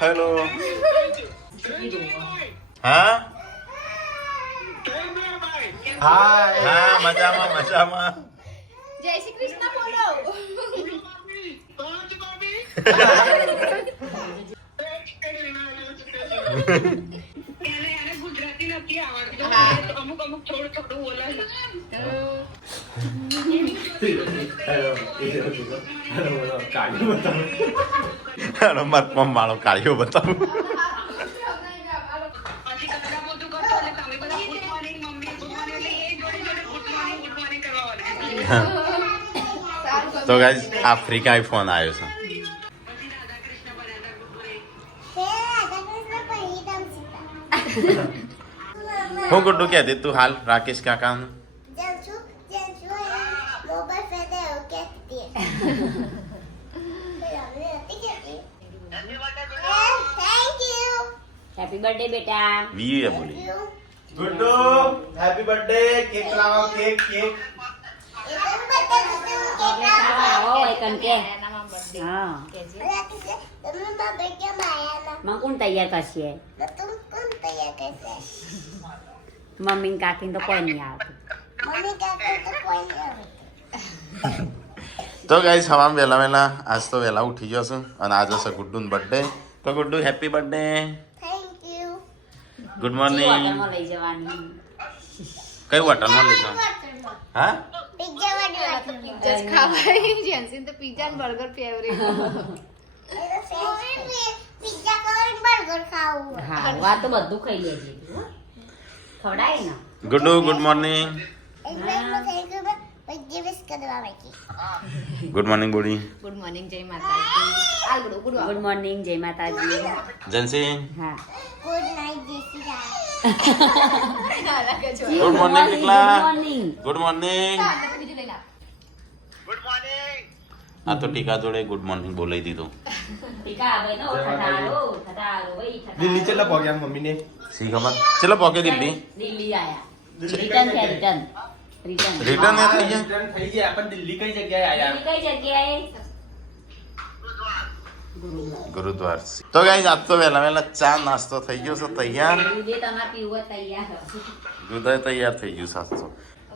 Hello. હા હા મજામાં મજામાં. જય શ્રી કૃષ્ણ બોલો. ગુજરાતી નથી આવડતું, અમુક અમુક થોડું થોડું બોલે. હેલો મારા માળો કાળિયો બતાવું. તો ગાઈસ આફ્રિકા ફોન આવ્યો છે. હું ગુડ્ડુ કહેતી તું હાલ રાકેશ કાકા હેપી બર્થડે બેટા. વી એ બોલી ગુડ્ડુ હેપી બર્થડે. કેક લાવો, કેક કેક. કોણ તૈયાર કરશે? મમ્મી કાકી તો કોઈ નહીં આવતું. તો ગાઈસ હવામાં વહેલા વહેલા આજ તો વહેલા ઉઠી ગયો છું અને આજે છે ગુડ્ડુનો બર્થડે. તો Guddu happy birthday. Good morning. હોટલમાં લઈ જવાની. કઈ હોટલમાં લઈ જવાનું? હા જસ્ટ ખાવાય જેન્સિન તો પિઝા અને બર્ગર ફેવરેટ. હા વા તો બધું ખાઈ લેજે. ખવડાય ને. Guddu good morning. Good morning body. Good morning જય માતાજી. આલ ગુડ ગુડ ગુડ મોર્નિંગ જય માતાજી. જનસી હા ગુડ મોર્નિંગ ટીકલા. Good morning. Good morning. બીજું લઈ લા. આ તો ટીકા જોડે ગુડ મોર્નિંગ બોલાવી દીધું. ટીકા આવે નો ઠઠારો ઠઠારો ભાઈ ઠઠારો. દિલ્હી ચેલા પહોંચ્યા મમ્મીને? સી ખબર ચલો પોકે દિલ્હી દિલ્હી આયા. રિટર્ન છે રિટર્ન. રિટર્ન એ થઈ ગયા. રિટર્ન થઈ ગયા પણ દિલ્હી કઈ જગ્યાએ આયા? કઈ જગ્યાએ? ગુરુદ્વાર. તો ગાઈસ આજ તો વહેલા વહેલા ચા નાસ્તો થઈ ગયો છે તૈયાર. દૂધે તમારે પીવું તૈયાર. દૂધ તૈયાર થઈ ગયું સાચો.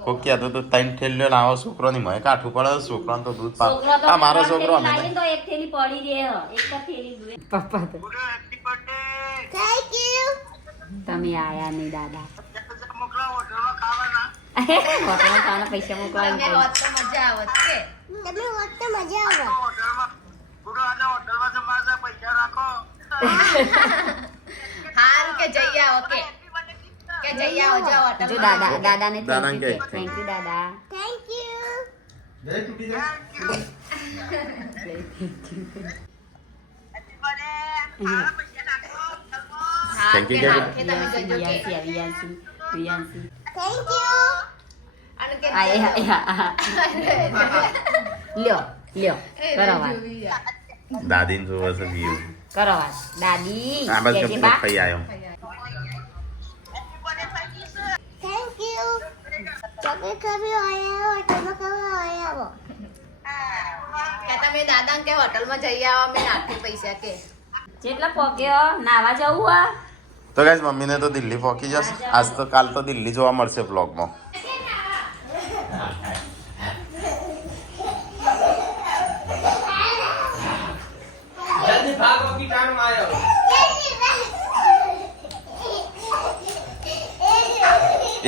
કોક કહેતો તો ત્રણ થેલીઓ લાવો છોકરોની મય કાઠું પડે છોકરાને તો દૂધ પાવ. છોકરો તો આ મારો છોકરો અમે લાવીને તો એક થેલી પડી રહે હ. એક જ થેલી દૂધ. પપ્પા તો તમે આયા નહીં દાદા. હોટલમાં ખાવાના પૈસા મોકલાવી તમે હોત તો મજા આવત કે. હારું કે જઈ આવો કે જઈ આવો જાઓ હોટલ. જો દાદા દાદાને દાદાને કહે. થેન્ક યુ દાદા. જય તૂટી જાય. Thank you, Daddy. તમે જજો કે. વિયાસી વિયાસી અને કે આય લ્યો લ્યો કરો વાત દાદીને જોવે છે વ્યૂ. કરો વાત દાદી આ બસ કહેજે કપડો બા. ખાઈ આવ્યો. કે તમે દાદા કે હોટલમાં જઈ આવો અમે નાખી પૈસા કે. જેટલા પોગ્યો નાવા જવું આ. તો ગાઈસ મમ્મીને તો દિલ્હી પહોંચી જશે આજ તો કાલ તો દિલ્હી જોવા મળશે બ્લોગમાં. જલ્દી ભાગો કીટાણુ આવ્યો.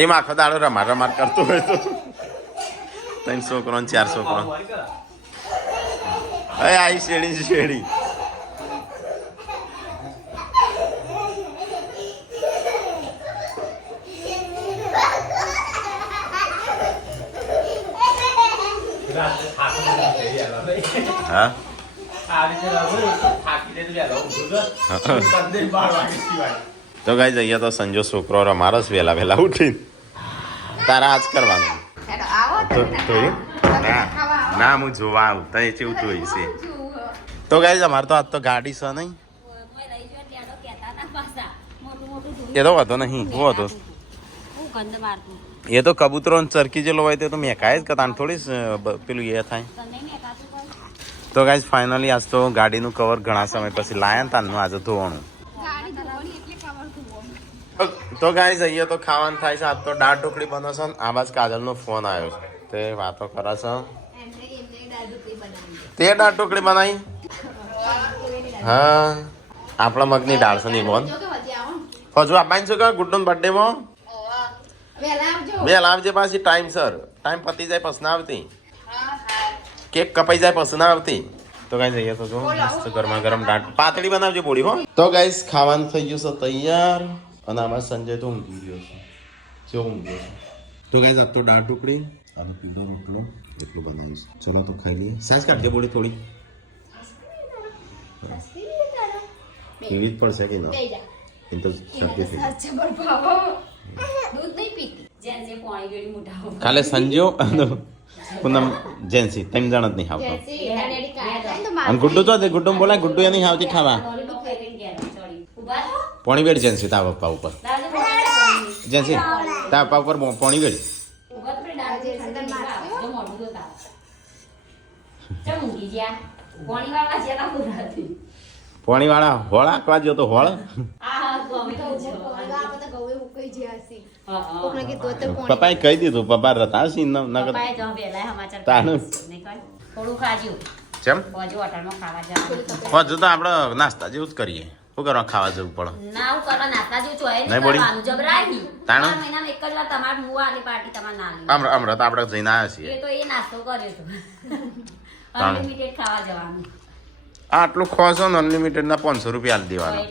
એમ આખો દાડો રમાડ રમાડ કરતો હોય તો 3 છોકરો ને 4 છોકરો. અરે આઈ શેડી શેડી. હા તો ગાઈસ અહીંયા તો સંજો છોકરો રમાડો છે વહેલા વહેલા ઉઠીને. તારા આજ કરવાનું હેડો આવો તો તમે જોયું? ના હું જોવા આવું તઈ કેવું જોઈ છે. તો ગાઈસ અમારે તો આજ તો ગાડી છે નહીં એ તો વાંધો નહીં હું હતો એ તો કબૂતરો ચરકી જેલો હોય તે તો મેકાય જ કતાણ થોડી પેલું એ થાય. તો ગાઈઝ ફાઇનલી આજ તો ગાડીનું કવર ઘણા સમય પછી લાયા ને તારનું આજે ધોવાનું. તો ગાઈઝ અહીંયા તો ખાવાનું થાય છે. આજ તો દાળ ઢોકળી બને છે. આ બાજુ કાજલનો ફોન આવ્યો છે, તે વાતો કરે છે. તે દાળ ઢોકળી બનાવી? હા, આપણા મગની દાળ છે નહીં બોન. હજુ આપવાની છે કે ગુડ્ડો બર્થડે માં બે લાવજે પાછી ટાઈમ સર. ટાઈમ પતી જાય પછી ના આવતી, કેક કપાઈ જાય પછી ના આવતી. તો ગાઈઝ અહીંયા તો જો મસ્ત ગરમા ગરમ દાળ પાતળી બનાવજો બોડી હો. તો ગાઈઝ ખાવાનું થઈ ગયું છે તૈયાર. અને આમાં સંજય તો ઊંઘી ગયો છે. જો ઊંઘી ગયો છે. તો ગાઈઝ આ તો દાળ ઢોકળી અને પીળો રોટલો એટલું બનાવીશ. ચલો તો ખાઈ લઈએ. સાસ કાઢજે બોડી થોડી. પીવી જ પડશે કે ના? એમ તો કાલે સંજ્યો અને પૂનમ જેન્સી ત્રણ જણ જ નહીં આવતા. અને ગુડ્ડુ તો ગુડ્ડુ બોલાય. ગુડ્ડુ એ નહીં આવતી ખાવા. પોણી વેડ જેન્સી તા પપ્પા ઉપર. જેન્સી તા પપ્પા ઉપર પોણી વેડ. પોણી વાળા હોળ આંકવા જો તો હોળ. પપ્પાએ કહી દીધું. પપ્પા રતા છે ન હજુ તો આપણે નાસ્તા જેવું જ કરીએ. શું કરવા ખાવા જવું પડે? હમણાં તો આપણે જઈને આવ્યા છીએ. આટલું ખોશો ને અનલિમિટેડ ના 500 રૂપિયા આપી દેવાના.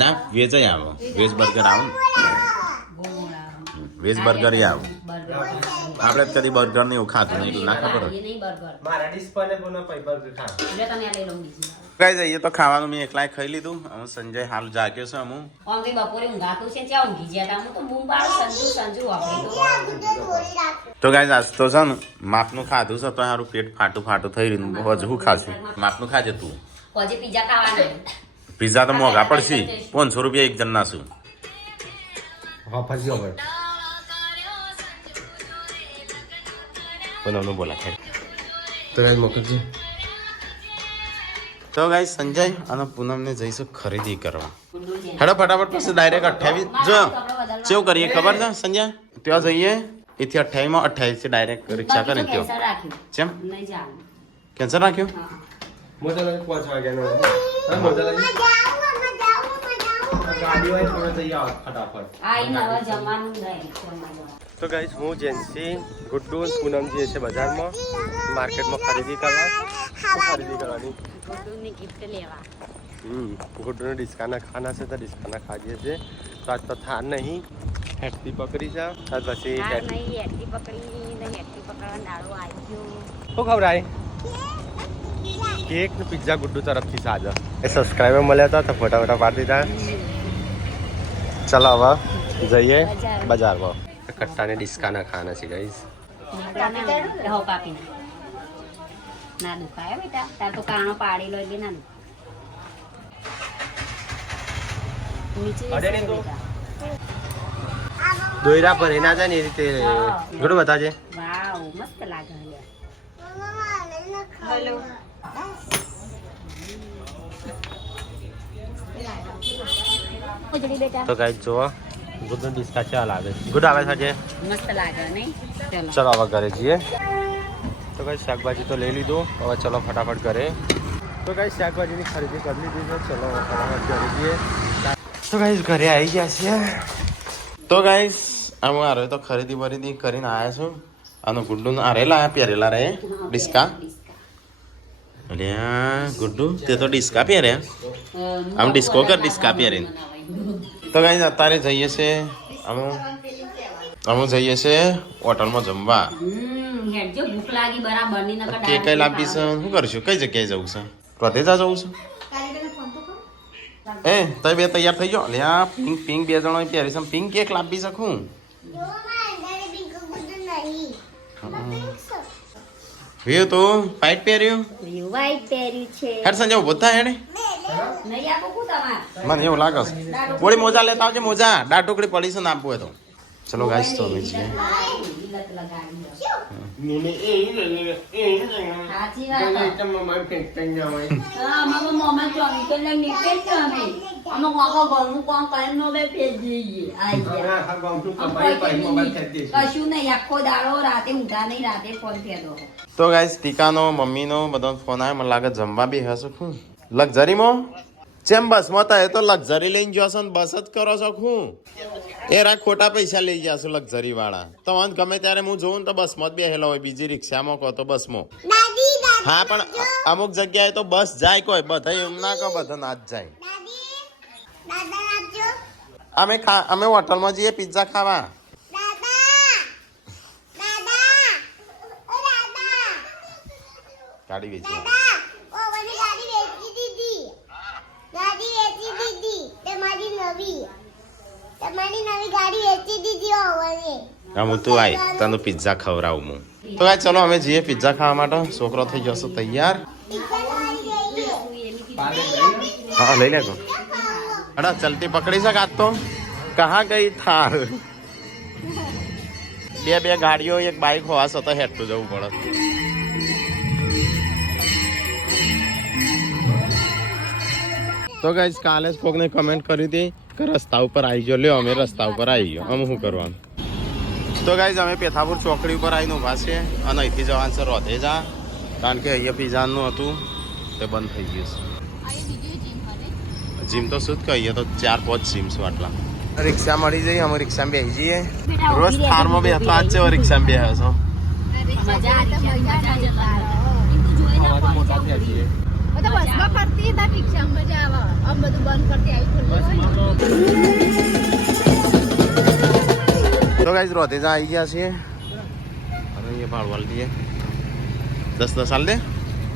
ના વેજ આવો. વેજ બર્ગર આવો. વેજ બર્ગર આવો. આપણે કદી બર્ગર ને એવું ખાધું નહીં, ના ખબર. કઈ જઈએ તો ખાવાનું મેં એકલા ખાઈ લીધું. હું સંજય હાલ જાગ્યો છે. હું તો ગાઈઝ આજ તો છે ને માપનું ખાધું છે તો સારું પેટ ફાટું ફાટું થઈ રહ્યું. હજુ હું ખાશું. માપનું ખાજે તું. પિઝા તો મોંઘા પડશે. 500 રૂપિયા એક જણ ના શું. બોલા તો ગાઈઝ મોકલજી. તો ગાઈઝ સંજય અને પૂનમ ને જઈશું ખરીદી કરવા. હેડો ફટાફટ પછી ડાયરેક્ટ 28 જો કેવું કરીએ ખબર છે સંજય? ત્યાં જઈએ એથી 28 માં 28 થી ડાયરેક્ટ રિક્ષા કરે ત્યાં. કેમ કેન્સલ રાખ્યું? તો ગાઈસ હું જેન્સી ગુડ્ડુ પૂનમજી છે બજારમાં માર્કેટમાં ખરીદી કરવાની. ગુડ્ડુને ડિસ્કાના ખાના છે તો ડિસ્કાના ખાઈએ છે. તો આજ તો થાર નહીં હેઠથી પકડી જા પછી શું ખવડાય? કેક ને પિઝા ગુડ્ડુ તરફથી સાજા એ સબસ્ક્રાઈબર મળ્યા હતા તો ફટાફટ પાડી દીધા. ચલો હવે જઈએ બજારમાં. કટ્ટાને ડિસ્કાના ખાના છે ગાઈસ. ના દુખાય બેટા, તાર તો કાણો પાડી લો એટલે ના દોયરા ભરી ના જાય ને એ રીતે ઘણું બતાજે. વાવ મસ્ત લાગે. હેલો તો ગાઈસ જોવો ગુડ્ડુ ડિસ્કા ચા લાગે. ગુડ આવે છે મસ્ત લાગે નહીં? ચલો હવે ઘરે જઈએ. તો ગાઈસ શાકભાજી તો લઈ લીધું. હવે ચલો ફટાફટ ઘરે. તો ગાઈસ શાકભાજીની ખરીદી કરી લીધી છે. ચલો ફટાફટ ઘરે જઈએ. તો ગાઈસ ઘરે આવી ગયા છીએ. તો ગાઈસ હું આરે તો ખરીદી બરીદી કરીને આવ્યા છું. અને ગુડ્ડુ આરેલા પહેરેલા રહે ડિસ્કા. અલ્યા ગુડ્ડુ તે તો ડિસ્કા પહેર્યા. આમ ડિસ્કો કર ડિસ્કા પહેરીને. તો ગાઈસ અત્યારે જઈએ છે અમે જઈએ છે હોટલમાં જમવા. હેડજો ભૂખ લાગી બરાબર ની નકર કે કઈ લાંબી છે શું કરશું? કઈ જગ્યાએ જવું છે? પ્રદેજા જવું છે? એ તઈ બે તૈયાર થઈ ગયો. લ્યા પિંક પિંક બે જણો પહેરી છે. પિંક કેક લાંબી શકું? એ તો પાઇટ પહેર્યું વ્હાઈટ પહેર્યું છે હેડ સંજય ઉભો થાય હેડે નહીં આપો કુ તમાર મને એવું લાગે છે થોડી મોજા લેતા આવજે મોજા દાળ ટુકડી પડી છે ને આપવું હોય તો ચલો ગાઈસ તો અમે છીએ લત લગાડી સાચી વાત હા મમ્મા ચોમી કે લઈ નીકળ કે અમે અમે વાકો ઘરનું કામ કરીને નો બે પેજ જઈએ આઈ ગયા કશું નહીં આખો દાડો રાતે ઊંઘા નહીં રાતે ફોન ફેરવો તો ગાઈસ ટીકાનો મમ્મીનો બધો ફોન આવ્યો મને લાગે જમવા બી હશે શું લક્ઝરીમાં જેમ બસમાં તો એ તો લક્ઝરી લઈને જશો ને બસ જ કરો છો શું એ રા ખોટા પૈસા લઈ જશો લક્ઝરી વાળા તો ગમે ત્યારે હું જોઉં તો બસમાં જ બેહેલો હોય બીજી રિક્ષામાં કહો તો બસમાં હા પણ અમુક જગ્યાએ તો બસ જાય કોઈ બધા એમ ના કહો બધા ના જ જાય અમે હોટલમાં જઈએ પિઝા ખાવા ગાડી વેચી તમારી નવી ગાડી વેચી દીધી હોવાની હું તું આય તને પિઝા ખવડાવું હું તો ગાઈસ ચલો અમે જઈએ પિઝા ખાવા માટે છોકરો થઈ જશે તૈયાર હા લઈ લે તો અડા ચલતી પકડી શક આજ તો કહા ગઈ થાર બે ગાડીઓ એક બાઈક હોવા છતાં હેઠું જવું પડે તો ગાઈસ કાલે જ કોકને કમેન્ટ કરી હતી કે રસ્તા ઉપર આવી ગયો લ્યો અમે રસ્તા ઉપર આવી ગયો અમે શું કરવાનું તો ગાઈસ અમે પેથાપુર ચોકડી ઉપર આવીને ઊભા છે અને અહીંથી જવાનું છે રોધેજા કારણ કે અહીંયા પીઝાનું હતું તે બંધ થઈ ગયું છે જીમ તો શું જ કહીએ તો 4-5 જીમ છે આટલા રિક્ષા મળી જઈએ અમે રિક્ષામાં બેસી જઈએ રોજ થારમાં બેસતો આજ છે રિક્ષામાં બેસે છો બસમાં ફરતી હતા રિક્ષામાં મજા આવે આમ બધું બંધ કરતી આવી તો ગાઈસ રોધેજા આવી ગયા છીએ અને અહીંયા ભાડવાલ દઈએ 10 હાલ દે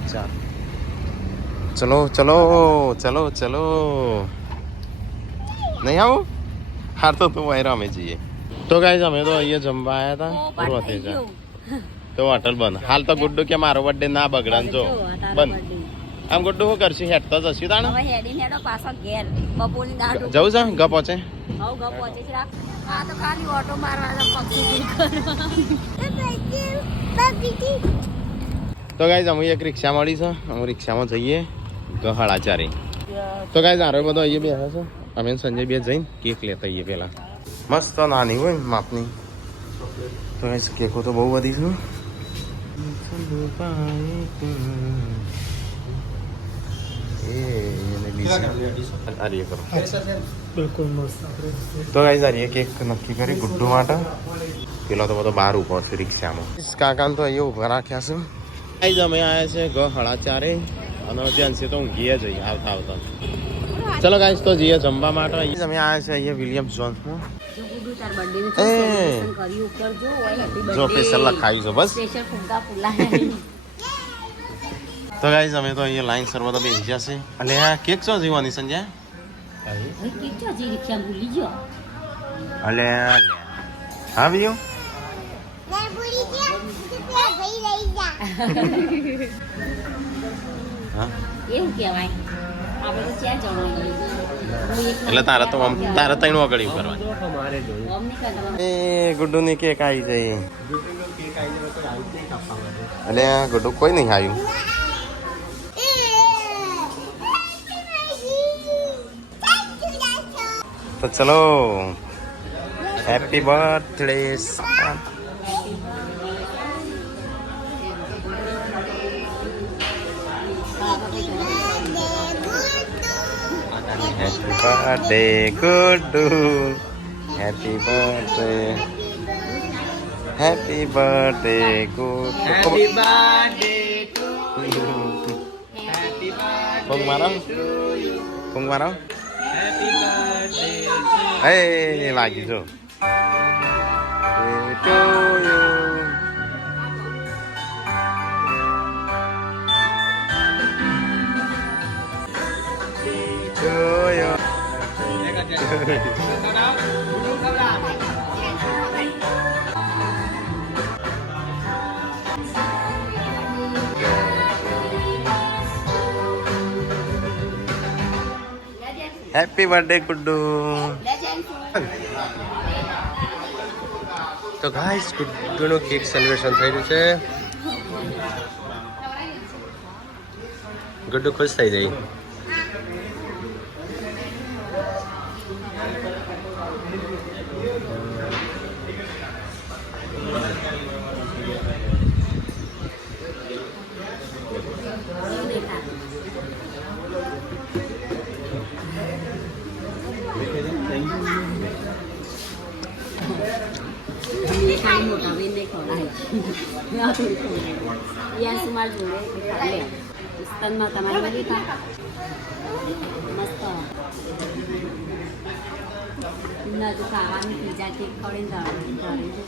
4 ચલો ચલો ચલો ચલો નહીં આવું હાર તો તું વાયરા અમે જઈએ તો ગાઈસ અમે તો અહીંયા જમવા આવ્યા હતા રોધેજા તો હોટલ બંધ હાલ તો ગુડ્ડુ કે મારો બર્થડે ના બગડાન જો બંધ આમ ગુડ્ડુ શું કરશું હેડ તો જશું તાણ હવે હેડી હેડો પાછો ઘેર બપોરની દાળ જવું છે ગ પહોંચે હવ ગ પહોંચે છે આ તો ખાલી ઓટો મારવા પક્ષી તો ગાઈઝ અમે એક રિક્ષા મળી છે અમે રિક્ષામાં જઈએ ગહાળા ચારે તો ગાઈઝ આરો બધો અહીંયા બેસે છે અમે સંજય બે જઈને કેક લેતા આવીએ પેલા મસ્ત નાની હોય માપની તો ગાઈઝ કેકો તો બહુ બધી છે તો ગાઈઝ આ કેક નક્કી કરી ગુડ્ડુ માટે પેલો તો બધો બહાર ઉભો છે રિક્ષામાં કાકાને તો અહીંયા ઉભા રાખ્યા છે ગાઈઝ અમે આવ્યા છે ગહાળા ચારે અને જેન્સી તો ઊંઘીએ જઈએ આવતા આવતા ચલો ગાઈઝ તો જઈએ જમવા માટે અમે આવ્યા છે અહીંયા વિલિયમ્સ જોન્સમાં જો સ્પેશિયલ લખાયું છે બસ તો ગાઈઝ અમે તો અહીંયા લાઈન સર બધા બેસી જશે અને આ કેક શું જીવાની સંજય અલે હા ભીઓ એવું કહેવાય આપણે તો ચાર જણા એટલે તારા તો ત્રણ વગડી કરવાની એ ગુડ્ડુ ની કેક આવી જાય એટલે ગુડ્ડુ કોઈ નહીં આવ્યું તો ચલો happy birthday Happy birthday, Guddu. Happy birthday. Happy birthday, Guddu. Happy birthday to you. Happy birthday Pung marang? to you. Pung marang? Happy birthday to you. Hey, lagi tu. Happy to you. To you. Happy birthday Guddu. તો guys ગુડ્ડુનો cake celebration થઈ રહ્યું છે. ગુડ્ડુ ખુશ થઈ જાય. ખાઈ મોટા બેન ને ખવડાય થોડી ખવડાય યાર સુમાર જોડે લે સ્તનમાં તમારી બધી ખા મસ્ત ના તો ખાવાની પીઝા કેક ખવડાવીને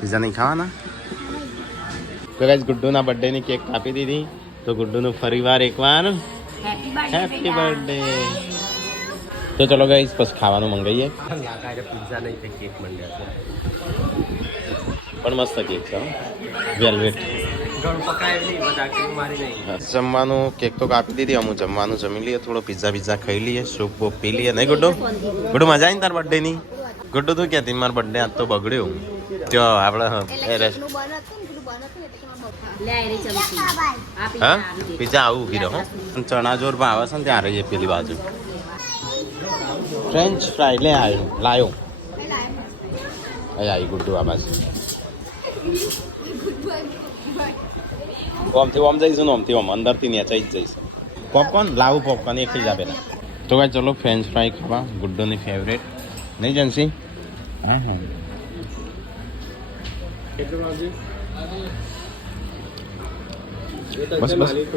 પીઝા નહીં ખાવાના. તો ગાઈસ ગુડ્ડુના બર્થડેની કેક કાપી દીધી. તો ગુડ્ડુનું ફરીવાર એકવાર હેપી બર્થડે. તો ચલો ગાઈસ પછી ખાવાનું મંગાઈએ. પિઝા નહીં તે કેક મંડ્યા છે. પણ મસ્ત કેક છે વેલ્વેટ. ઘણું પકાય નહીં બધા કેક મારી નહીં. જમવાનું કેક તો કાપી દીધી. અમુક જમવાનું જમી લઈએ. થોડો પિઝા ખાઈ લઈએ. સૂપ બૂપ પી લઈએ. નહીં ગુડ્ડુ? ગુડ્ડુ મજા આવી ને તાર બર્થડે ની? ગુડ્ડુ તું કહેતી મારો બર્થડે આજ તો બગડ્યો. તો આપણે હા પિઝા આવું ઉભી રહો. ચણા જોર ભાવે છે ને ત્યાં રહીએ પેલી બાજુ. ફ્રેન્ચ ફ્રાય લે લાયો. આવી ગુડ્ડુ આ બાજુ. ઓમથી ઓમ જઈશું ને ઓમથી ઓમ અંદરથી નેચાઈ જ જઈશું. પોપકોર્ન લાવું પોપકોર્ન એક જ આપેલા. તો ભાઈ ચલો ફ્રેન્ચ ફ્રાય ખાવા. ગુડ્ડુની ફેવરેટ નહીં જનસી? હા હા બસ બસ એ તો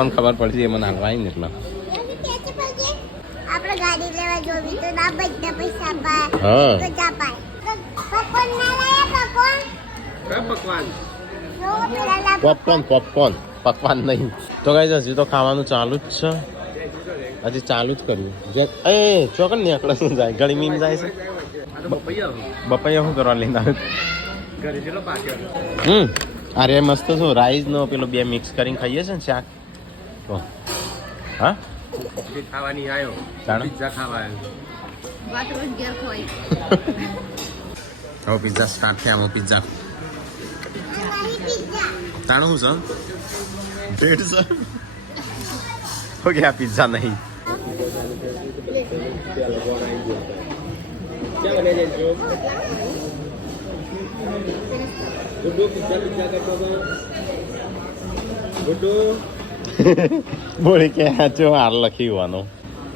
મને ખબર પડશે મને હાલવા ને એટલે આપણે ગાડી લેવા જોવી તો ના બધા પૈસા હા. પાય તો જા પાય. પકોન ના લાયા પકોન. પકવાન જો પેલા લા પોપકોર્ન પકવાન નહીં. તો ગાઈસ હજી તો ખાવાનું ચાલુ જ છે. હજી ચાલુ જ કર્યું. એ ચોકન નીકળે શું જાય ઘણી મીમ જાય છે. બપૈયા શું કરવા લઈને આવ્યો? અરે મસ્ત શું રાઈસ નો પેલો બે મિક્સ કરીને ખાઈએ છે ને શાક. તો હા ખાવાની આવ્યો પિઝા ખાવા આવ્યો. હવે પિઝા સ્ટાર્ટ થયા. હું પિઝા તાણું શું છે બ્રેડ છે. હો ગયા પિઝા નહીં. બોલી કે જો હાર લખી હોવાનો.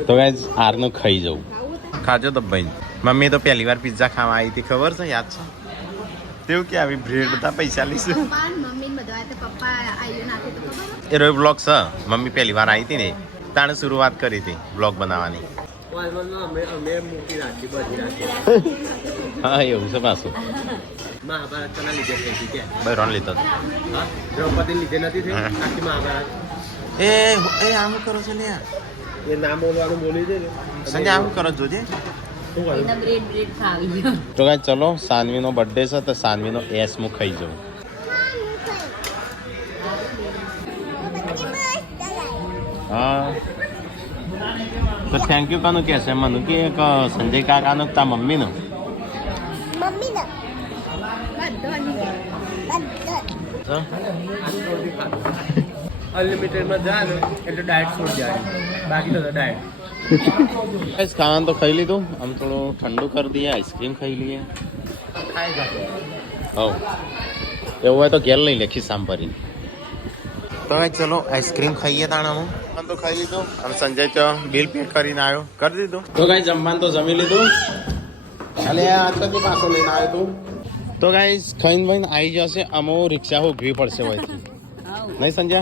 તો ગાઈસ હારનું ખાઈ જવું. ખાજો તો ભાઈ. મમ્મી તો પહેલી વાર પિઝા ખાવા આવી હતી ખબર છે? યાદ છે? તેવું કે આવી બ્રેડ બધા પૈસા લઈશું. એ રોય બ્લોગ છે. મમ્મી પહેલી વાર આવી હતી ને તાણે શરૂઆત કરી હતી બ્લોગ બનાવવાની. હા એવું છે પાછું. મહાભારતના લીધે થઈ હતી કે બરોન લીધો દ્રૌપદી લીધે નથી થઈ આખી મહાભારત. એ આમ કરો છો લ્યા. એ નામ બોલવાનું બોલી દે ને સંજય આમ કરો જોજે. બ્રેડ ખાવી તો ગાઈસ ચલો સાનવીનો બર્થડે છે તો સાનવીનો એસ હું ખાઈ જાઉં. હા તો થેન્ક યુ કાનું કે છે મનુ કે સંજય કાકાનો તા મમ્મીનો? મમ્મી ના બધા અનલિમિટેડમાં જા ને એટલે ડાયટ છોડ જાય બાકી તો ડાયટ. ખાવાનું તો ખાઈ લીધું. આમ થોડું ઠંડુ કરી દઈએ. આઈસ્ક્રીમ ખાઈ લઈએ. ખાઈ જાય હવ એવું હોય તો ઘેર લઈ લે ખિસ્સામાં ભરીને. તો ચલો આઈસ્ક્રીમ ખાઈએ તાણે. હું તો ખાઈ લીધું. આમ સંજય તો બિલ પે કરીને આવ્યો કરી દીધું. તો ગાઈ જમવાનું તો જમી લીધું. અલે આ કદી પાછો લઈને આવ્યો તું. તો ગાઈ ખાઈને ભાઈને આવી જશે. અમો રિક્ષા ઉભવી પડશે હોયથી નહીં સંજય?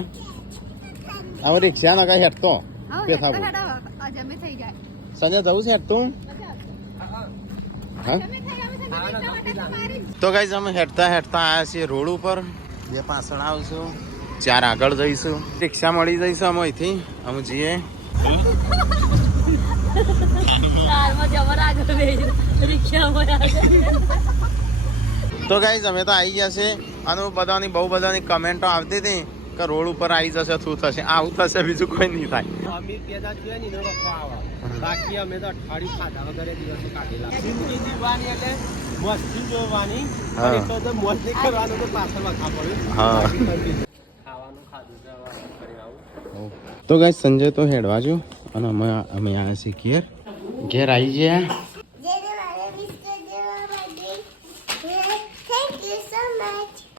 આમ રિક્ષા ના કઈ હેઠતો પેથા સંજય જવું છે હેઠતું? હા તો ગાઈઝ અમે હેઠતા આવ્યા છીએ રોડ ઉપર. બે પાછળ આવશું, 4 આગળ જઈશું. રિક્ષા મળી જઈશું અમે અહીંથી. અમે જઈએ તો ગાઈઝ અમે તો આવી ગયા છે. અને બધાની બહુ બધાની કમેન્ટો આવતી હતી કે રોડ ઉપર આવી જશે શું થશે આવું થશે બીજું કોઈ નહીં થાય અમે પેદા થયા ને એનો વખો આવે બાકી અમે તો અઠવાડિયું ખાધા વગર દિવસો કાઢેલા જિંદગી જીવવાની એટલે મસ્તી જોવાની હા. અને તો મોજ નહીં કરવાનું તો પાછળ વખા પડ્યું હા ખાવાનું ખાધું છે હવે કરી આવું તો ગાઈસ સંજય તો હેડવા જો અને અમે આવ્યા છીએ ઘેર આવી ગયા